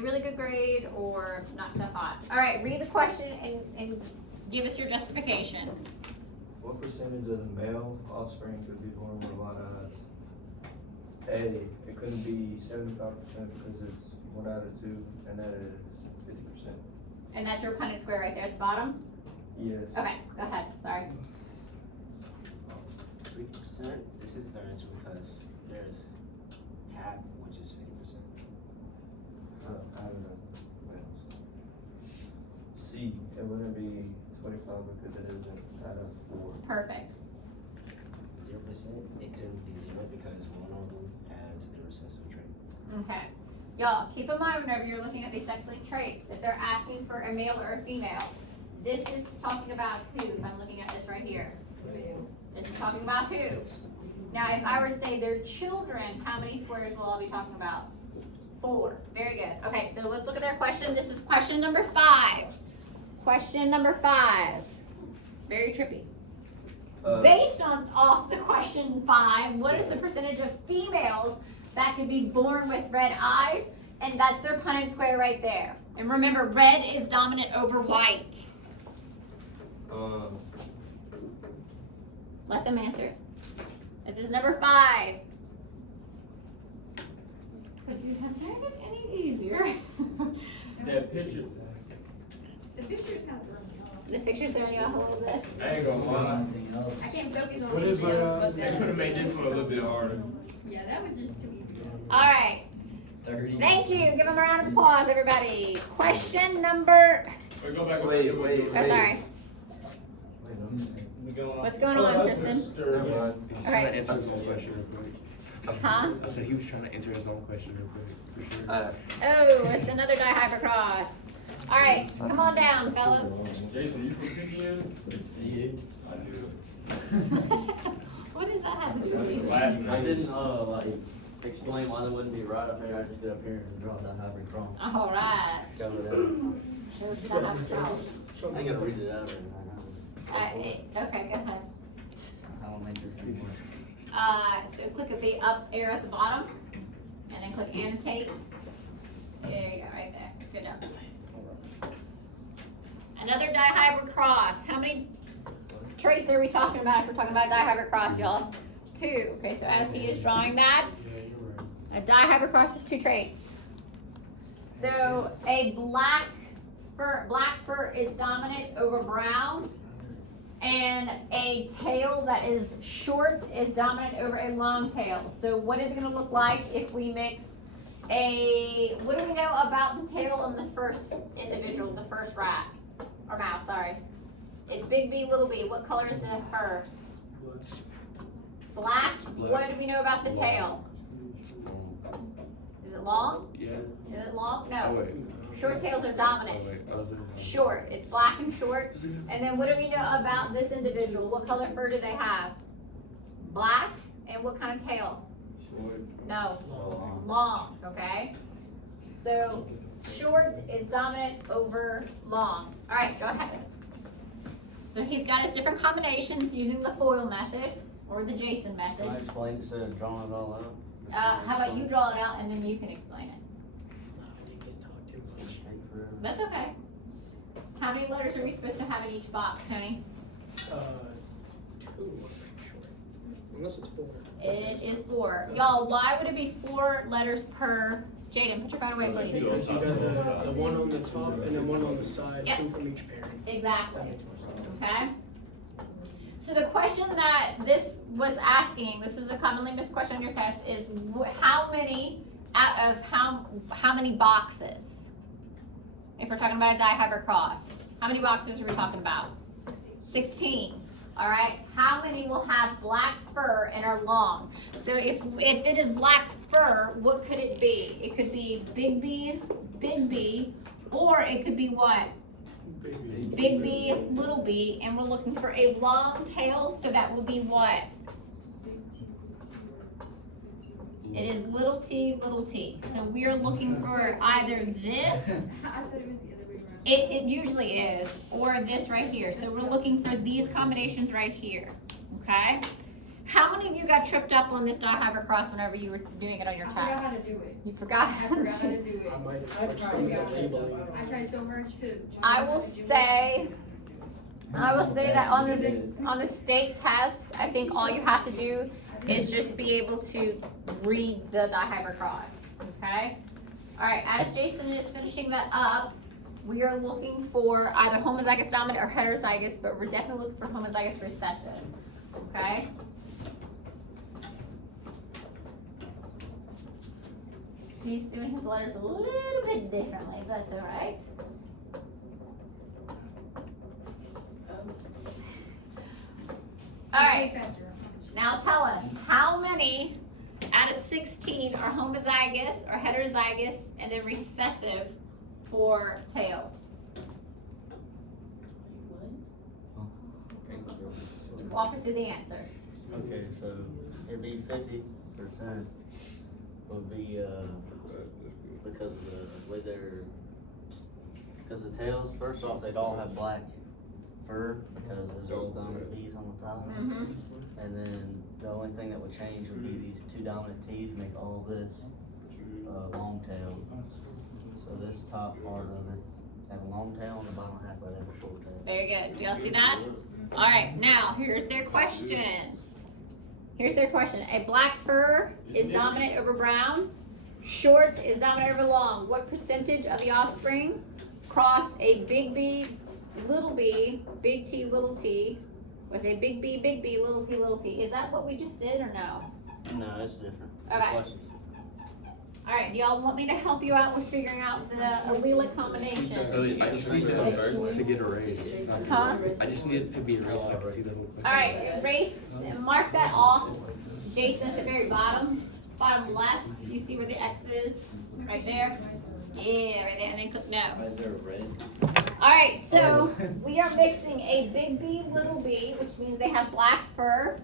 a really good grade or not so hot. All right, read the question and give us your justification. What percentage of the male offspring could be born with a lot of eyes? A, it couldn't be 75% because it's 1 out of 2, and that is 50%. And that's your Punnett square right there at the bottom? Yes. Okay, go ahead, sorry. 50%, this is the answer because there's half, which is 50%. I don't know. Males. C, it wouldn't be 25 because it isn't out of 4. Perfect. 0%, it couldn't be 0 because one of them has the recessive trait. Okay. Y'all, keep in mind whenever you're looking at these sex-linked traits, if they're asking for a male or a female, this is talking about who, if I'm looking at this right here. This is talking about who. Now, if I were to say they're children, how many squares will I be talking about? 4. Very good. Okay, so let's look at their question. This is question number 5. Question number 5. Very trippy. Based off the question 5, what is the percentage of females that could be born with red eyes? And that's their Punnett square right there. And remember, red is dominant over white. Let them answer. This is number 5. Could you have made it any easier? That picture. The picture's kind of throwing me off. The picture's throwing you off a little bit. I ain't gonna lie. I can't focus on What is anything else my, but they that. could have made this one a little bit harder. Yeah, that was just too easy. All right. 30. Thank you. Give them a round of applause, everybody. Question number. Wait, go back. Wait. Oh, sorry. What's going on, Tristan? All right. Answer his own question real quick. Huh? I said he was trying to answer his own question real quick, for sure. Oh, it's another dihydrocross. All right, come on down, fellas. Jason, you from PGN? I do. What does that have to do with you? I didn't like explain why they wouldn't be right. I figured I'd just get up here and draw that hybrid wrong. All right. Cover that. Shows you dihydrocross. I ain't gonna read it out right now. Okay, go ahead. I don't make this anymore. So click at the up arrow at the bottom, and then click annotate. There you go, right there. Good job. Another dihybrid cross. How many traits are we talking about if we're talking about dihybrid cross, y'all? 2. Okay, so as he is drawing that, Yeah, you're right. a dihybrid cross is 2 traits. So a black fur is dominant over brown, and a tail that is short is dominant over a long tail. So what is it going to look like if we mix what do we know about the tail in the first individual, the first rat, or mouse, sorry. It's big B, little b. What color is the fur? Black. What do we know about the tail? Is it long? Yeah. Is it long? Oh, No. wait. Short tails are dominant. Oh, wait. I was looking at- Short. It's black and short. And then what do we know about this individual? What color fur do they have? Black. And what kind of tail? No. Long. Okay. So short is dominant over long. All right, go ahead. So he's got his different combinations using the FOIL method or the Jason Can I method. explain it instead of drawing it all out? How about you draw it out and then you can explain it? Take forever. That's okay. How many letters are we supposed to have in each box, Tony? 2, unless it's 4. It is 4. Y'all, why would it be 4 letters per? Jaden, put your phone away, please. Because you got the one on the top and then one on the side, Yep. 2 from each parent. Exactly. That makes more sense. Okay? So the question that this was asking, this is a commonly missed question on your test, is how many out of how many boxes? If we're talking about a dihybrid cross, how many boxes are we talking about? 16. All right. How many will have black fur and are long? So if it is black fur, what could it be? It could be big B, or it could be what? Big B, little b, and we're looking for a long tail, so that will be what? It is little t. So we are looking for either this, I thought it was the other way around. it usually is, or this right here. So we're looking for these combinations right here, okay? How many of you got tripped up on this dihybrid cross whenever you were doing it on your I forgot how test? to do it. You forgot? I forgot how to do I it. might switch some of the labeling. I tried so much to. I will say that on the state test, I think all you have to do is just be able to read the dihybrid cross, okay? All right, as Jason is finishing that up, we are looking for either homozygous dominant or heterozygous, but we're definitely looking for homozygous recessive, okay? He's doing his letters a little bit differently, but that's all right. All right. Now tell us, how many out of 16 are homozygous or heterozygous and then recessive for tail? Walk us through the answer. Okay, so it'd be 50% would be, because of the way they're, because the tails, first off, they'd all have black fur because there's old dominant T's on the top. Mm-hmm. And then the only thing that would change would be these two dominant T's make all this, long tail. So this top part of it have a long tail and the bottom half of it have a short tail. Very good. Do y'all see that? All right, now here's their question. Here's their question. A black fur is dominant over brown. Short is dominant over long. What percentage of the offspring cross a big B, little b, big T, little t, with a big B, little t, little t? Is that what we just did or no? No, that's different. Okay. Questions? All right, do y'all want me to help you out with figuring out the allelic combination? So I just need to get a raise. Huh? I just need it to be erased so I can see the whole thing. All right, erase, mark that off. Jason, at the very bottom left, you see where the X is? Right there? Yeah, right there, and then click no. Is there a red? All right, so we are mixing a big B, little b, which means they have black fur.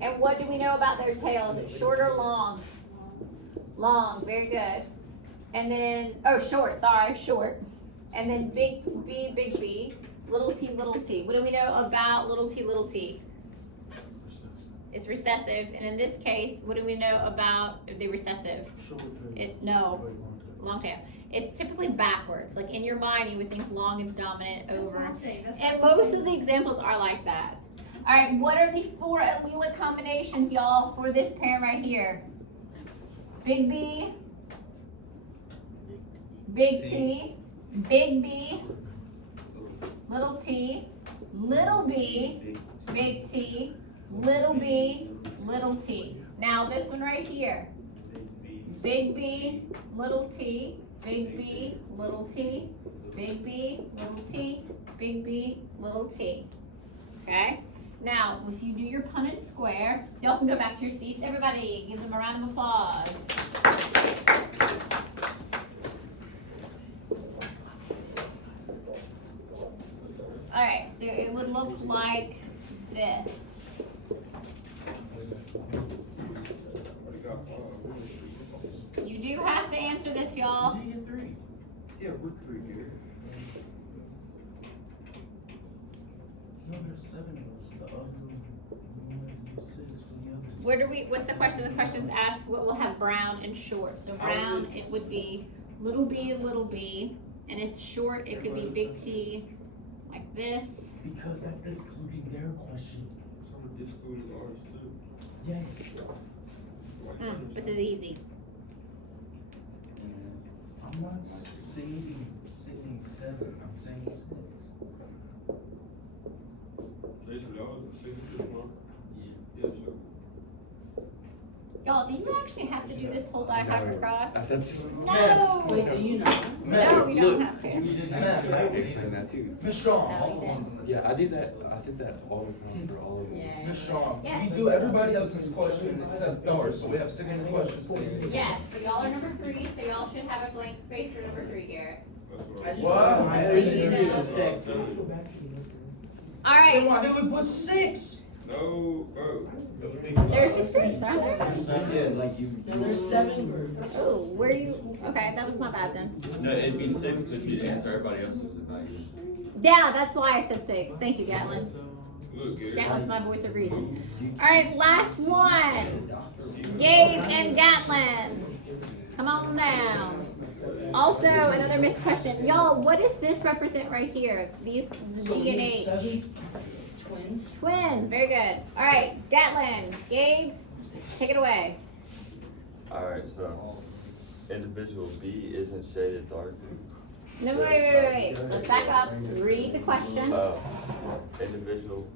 And what do we know about their tail? Is it short or long? Long, very good. And then, oh, short, sorry, short. And then big B, little t, little t. What do we know about little t, little t? It's recessive, and in this case, what do we know about the recessive? No, long tail. It's typically backwards. Like in your mind, you would think long is dominant That's what over. I'm saying. That's And what I'm most saying. of the examples are like that. All right, what are the 4 allelic combinations, y'all, for this parent right here? Big B, big T, big B, little t, little b, big T, little b, little t. Now this one right here. Big B, little t, big B, little t, big B, little t, big B, little t. Okay? Now, if you do your Punnett square, y'all can go back to your seats. Everybody, give them a round of applause. All right, so it would look like this. You do have to answer this, y'all. Yeah, we're 3 here. No, there's 7 of us. The other one, 6 for the others. Where do we, what's the question? The question's asked what will have brown and short. So brown, it would be little b, and it's short, it could be big T, like this. Because that's excluding their question. So we're excluding ours too. Yes. This is easy. I'm not saying 7, I'm saying 6. Jason, y'all is the signature mark? Yeah, sure. Y'all, do you actually have to do this whole dihybrid cross? That's. No! Wait, do you know? No, you don't have to. You didn't have to. I did that too. Ms. Strong, No, you didn't. Yeah, I did that all the time for all of them. Ms. Strong, Yes. we do everybody else's question except yours, so we have 6 questions to answer. Yes, so y'all are number 3, so y'all should have a blank space for number 3 here. That's what I What? All Then right, why did we put 6? No, bro. there's 6 groups, aren't there? Yeah, like you. There's 7 groups. Oh, where you, okay, that was my bad then. No, it'd be 6 because you'd answer everybody else's evaluation. Yeah, that's why I said 6. Thank you, Gatlin. Gatlin's my voice of reason. Alright, last one. Gabe and Gatlin. Come on down. Also, another missed question. Y'all, what does this represent right here? These G and H. Twins. Twins, very good. Alright, Gatlin, Gabe, take it away. Alright, so individual B isn't shaded darker. No, wait. Let's back up. Read the question. Individuals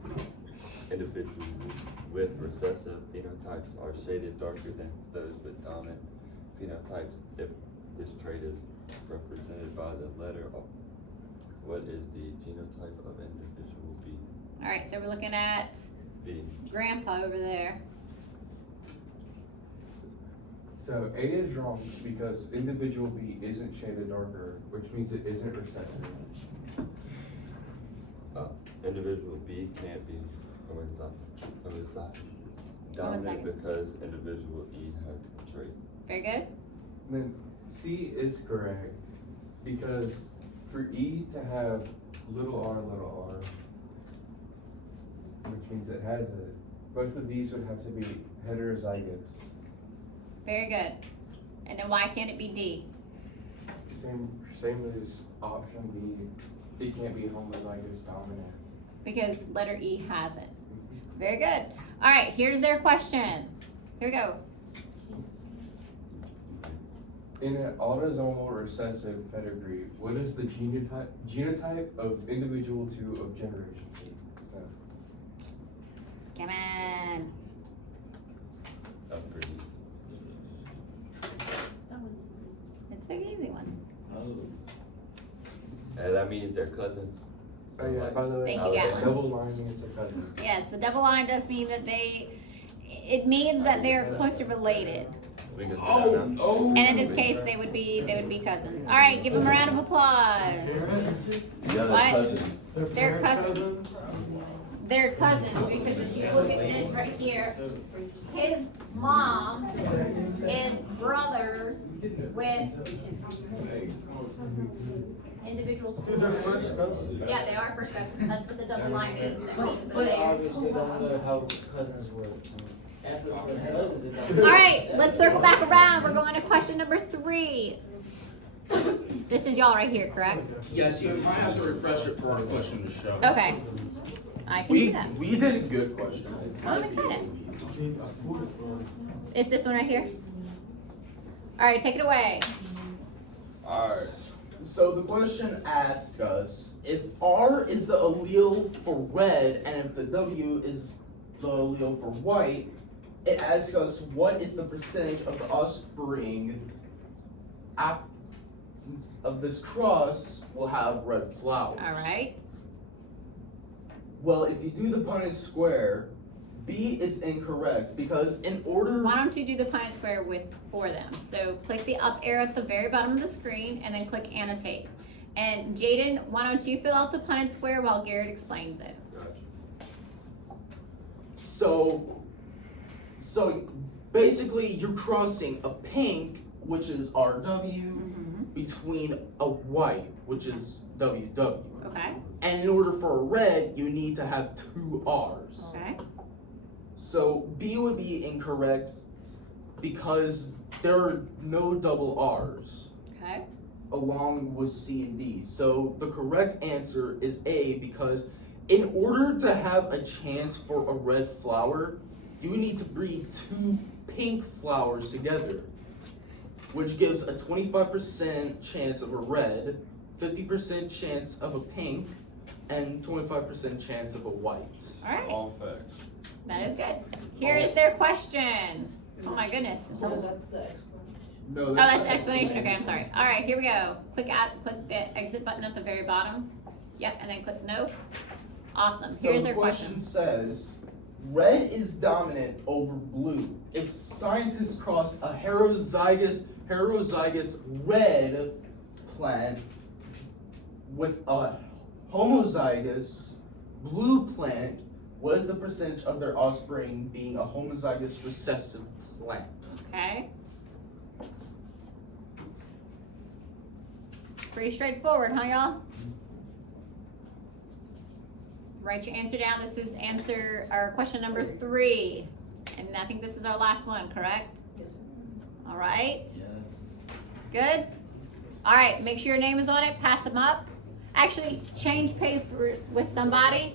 with recessive phenotypes are shaded darker than those with dominant phenotypes if this trait is represented by the letter O. What is the genotype of individual B? Alright, so we're looking at B. Grandpa over there. So A is wrong because individual B isn't shaded darker, which means it isn't recessive. Individual B can't be homozygous dominant because individual E has the trait. Very good. Then C is correct because for E to have little r, which means it has it, both of these would have to be heterozygous. Very good. And then why can't it be D? Same as option B. It can't be homozygous dominant. Because letter E has it. Very good. Alright, here's their question. Here we go. In an autosomal recessive pedigree, what is the genotype of individual 2 of generation 8? So, Come on. That's pretty. It's an easy one. And that means they're cousins. oh yeah, by the way, Thank you, Gatlin. double line means they're cousins. Yes, the double line does mean that it means that they're closely related. We can see that now. Oh! And in this case, they would be cousins. Alright, give them a round of applause. Yeah, What? they're cousins. They're cousins. They're cousins because if you look at this right here, his mom is brothers with individuals. They're first cousins. Yeah, they are first cousins. That's what the double line means. That means that But they are. obviously don't know how cousins work. After the cousins, All right, let's circle back around. We're going to question number 3. This is y'all right here, correct? Yes, you might have to refresh it for our question to show. Okay. I can do that. We did a good question. I'm excited. It's this one right here. All right, take it away. Alright, so the question asked us, if R is the allele for red and if the W is the allele for white, it asks us what is the percentage of the offspring of this cross will have red flowers. All right. Well, if you do the Punnett square, B is incorrect because in order. Why don't you do the Punnett square for them? So click the up arrow at the very bottom of the screen and then click annotate. And Jaden, why don't you fill out the Punnett square while Garrett explains it? So basically you're crossing a pink, which is RW, between a white, which is WW. Okay. And in order for a red, you need to have 2 R's. Okay. So B would be incorrect because there are no double R's Okay. along with C and D. So the correct answer is A because in order to have a chance for a red flower, you need to breed 2 pink flowers together, which gives a 25% chance of a red, 50% chance of a pink, and 25% chance of a white. All right. All facts. That is good. Here is their question. Oh my goodness. No, that's the explanation. No, Oh, that's the explanation. Okay, I'm sorry. All right, here we go. Click the exit button at the very bottom. Yep, and then click no. Awesome. So Here's the their question. says, red is dominant over blue. If scientists crossed a heterozygous red plant with a homozygous blue plant, what is the percentage of their offspring being a homozygous recessive plant? Okay. Pretty straightforward, huh, y'all? Write your answer down. This is answer, or question number 3. And I think this is our last one, correct? Yes, sir. All right, Yeah. good? All right, make sure your name is on it, pass them up. Actually, change papers with somebody.